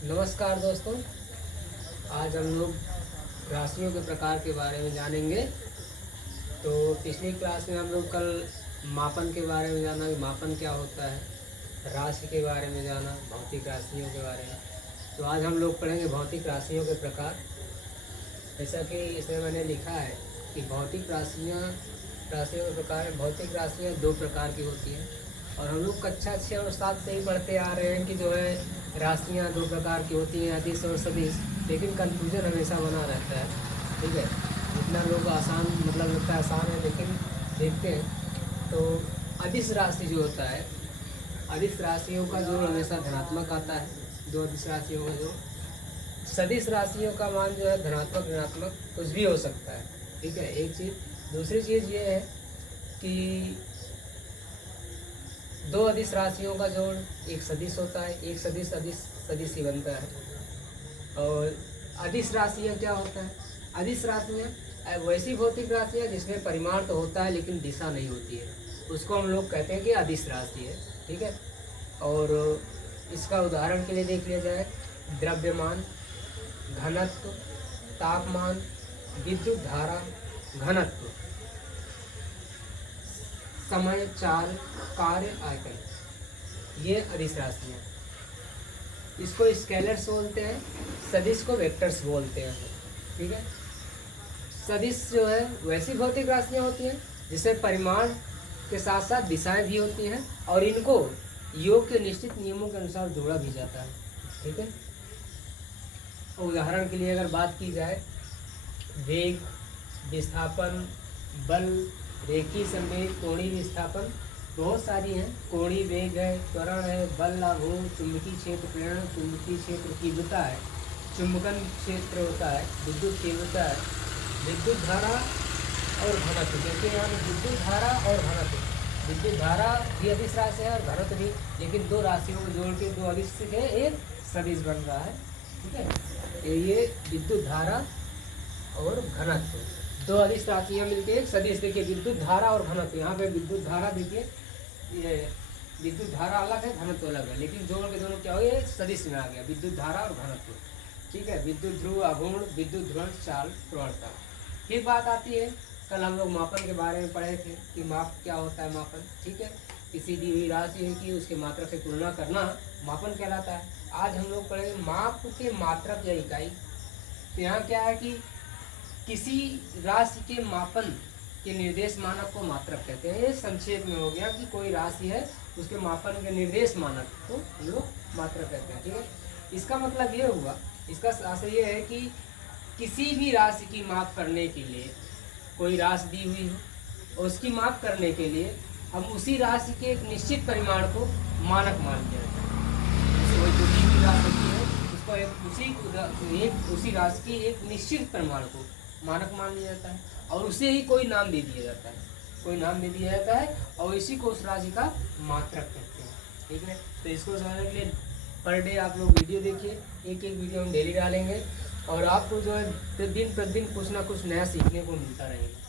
नमस्कार दोस्तों। आज हम लोग राशियों के प्रकार के बारे में जानेंगे। तो पिछली क्लास में हम लोग कल मापन के बारे में जाना कि मापन क्या होता है, राशि के बारे में जाना, भौतिक राशियों के बारे में। तो आज हम लोग पढ़ेंगे भौतिक राशियों के प्रकार। जैसा कि इसमें मैंने लिखा है कि भौतिक राशियों के प्रकार। भौतिक राशियाँ दो प्रकार की होती हैं और हम लोग कक्षा 6 और 7 से ही पढ़ते आ रहे हैं कि जो है राशियाँ दो प्रकार की होती हैं, अदिश और सदिश। लेकिन कन्फ्यूजन हमेशा बना रहता है। ठीक है, जितना लोग आसान मतलब लगता है आसान है, लेकिन देखते हैं तो अदिश राशि जो होता है, अदिश राशियों का जोड़ हमेशा धनात्मक आता है। दो अदिश राशियों का जोड़। सदिश राशियों का मान जो है धनात्मक ऋणात्मक कुछ भी हो सकता है। ठीक है, एक चीज़। दूसरी चीज़ ये है कि दो अदिश राशियों का जोड़ एक सदिश होता है, एक सदिश अदिश सदिश ही बनता है। और अदिश राशियाँ क्या होता है? अदिश राशियाँ वैसी भौतिक राशि है जिसमें परिमाण तो होता है लेकिन दिशा नहीं होती है, उसको हम लोग कहते हैं कि अदिश राशि है। ठीक है, और इसका उदाहरण के लिए देख लिया जाए, द्रव्यमान, घनत्व, तापमान, विद्युत धारा, घनत्व, समय, चाल, कार्य, आयतन, ये अदिश राशियाँ। इसको स्केलर्स बोलते हैं, सदिश को वेक्टर्स बोलते हैं। ठीक है, सदिश जो है वैसी भौतिक राशियाँ होती हैं जिसमें परिमाण के साथ साथ दिशाएं भी होती हैं और इनको योग के निश्चित नियमों के अनुसार जोड़ा भी जाता है। ठीक है, उदाहरण के लिए अगर बात की जाए, वेग, विस्थापन, बल, रेखीय संवेग, कोणीय विस्थापन, बहुत सारी हैं। कोणीय वेग है, त्वरण है, बल, आघूर्ण, चुंबकीय क्षेत्र प्रेरण, चुंबकीय क्षेत्र तीव्रता है, चुंबकन क्षेत्र होता है, विद्युत तीव्रता है, विद्युत धारा और घनत्व। देखिए यहाँ पर विद्युत धारा और घनत्व, विद्युत धारा भी अदिश राशि है और घनत्व भी, लेकिन दो राशियों को जोड़ के दो अदिश से एक सदिश बन रहा है। ठीक है, ये विद्युत धारा और घनत्व, दो अदिश राशियाँ मिलकर एक सदिश। देखिए विद्युत धारा और घनत्व, यहाँ पे विद्युत धारा देखिए, ये विद्युत धारा अलग है, घनत्व अलग है, लेकिन जोड़ के दोनों क्या हो गए, सदिश में आ गया, विद्युत धारा और घनत्व। ठीक है, विद्युत ध्रुव, आघूर्ण, विद्युत ध्रुवण, चाल, प्रवणता। फिर बात आती है, कल हम लोग मापन के बारे में पढ़े थे कि माप क्या होता है। मापन, ठीक है, किसी दी हुई राशि की उसके मात्रक से तुलना करना मापन कहलाता है। आज हम लोग पढ़ेंगे माप के मात्रक या इकाई। तो यहाँ क्या है कि किसी राशि के मापन के निर्देश मानक को मात्रक कहते हैं। ये संक्षेप में हो गया कि कोई राशि है उसके मापन के निर्देश मानक को हम लोग मात्रक कहते हैं। ठीक है, इसका मतलब ये हुआ, इसका आशय ये है कि किसी भी राशि की माप करने के लिए, कोई राशि दी हुई हो और उसकी माप करने के लिए हम उसी राशि के एक निश्चित परिमाण को मानक मान लिया जाता है। कोई जो दी हुई राशि है उसको उसी राशि की एक निश्चित परिमाण को मानक मान लिया जाता है और उसे ही कोई नाम दे दिया जाता है, कोई नाम दे दिया जाता है और इसी को उस राशि का मात्रक कहते हैं। ठीक है, तो इसको समझने के लिए पर डे आप लोग वीडियो देखिए, एक एक वीडियो हम डेली डालेंगे और आपको जो है दिन प्रतिदिन कुछ ना कुछ नया सीखने को मिलता रहेगा।